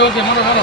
ওকে মারো মারো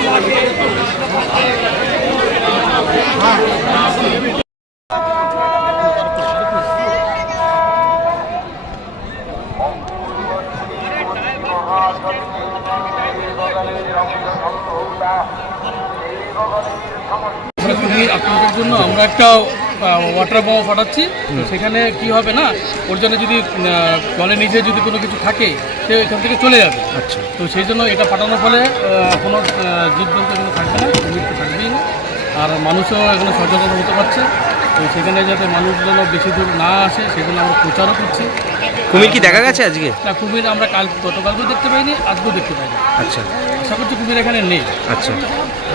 খুবই আপনাদের জন্য আমরা একটা ওয়াটার বোমা ফাটাচ্ছি। তো সেখানে কি হবে না ওর জন্য যদি জলের নিচে যদি কোনো কিছু থাকে সে এখান থেকে চলে যাবে। আচ্ছা। তো সেই জন্য এটা ফাটানোর ফলে কোনো জীবজন্তু এখানে থাকবে না থাকবেই না। আর মানুষও এখানে সচেতন হতে পারছে। তো সেখানে যাতে মানুষ যেন বেশি দূর না আসে সেজন্য আমরা প্রচারও করছি। কুমির কি দেখা গেছে আজকে? না কুমির আমরা কাল গতকালকেও দেখতে পাইনি আজকেও দেখতে পাইনি। আচ্ছা। আশা করছি কুমির এখানে নেই। আচ্ছা।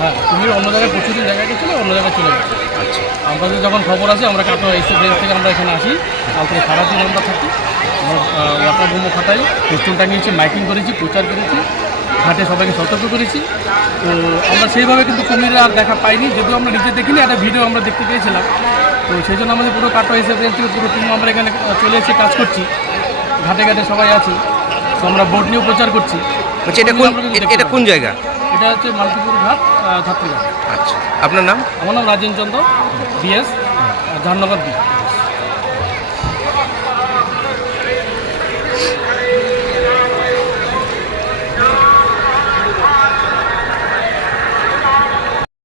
হ্যাঁ কুমির অন্য জায়গায় প্রচুর দেখা গেছিল অন্য জায়গায় চলে গেছে। আচ্ছা। আমাদের যখন খবর আসে আমরা কাটো এসে ব্রেঞ্চ থেকে আমরা এখানে আসি। কাল থেকে সারাদিন আমরা থাকি। আমরা ওয়াটার বোমো ফাটাই পেট্রোল টাঙিয়েছি মাইকিং করেছি প্রচার করেছি। ঘাটে সবাইকে সতর্ক করেছি। তো আমরা সেইভাবে কিন্তু কুমিরের আর দেখা পাইনি যদিও আমরা নিজে দেখিনি একটা ভিডিও আমরা দেখতে পেয়েছিলাম। তো সেই জন্য আমাদের পুরো কাটো হিসেবে থেকে পুরো টিম আমরা এখানে চলে এসে কাজ করছি। ঘাটে ঘাটে সবাই আছি। তো আমরা বোট নিয়েও প্রচার করছি। বলছি এটা কোন এটা কোন জায়গা? এটা হচ্ছে মালতীপুর ঘাট ধাত্রী ঘাট আচ্ছা আপনার নাম? আমার নাম রাজেন চন্দ্র বিএস ধাননগর বি।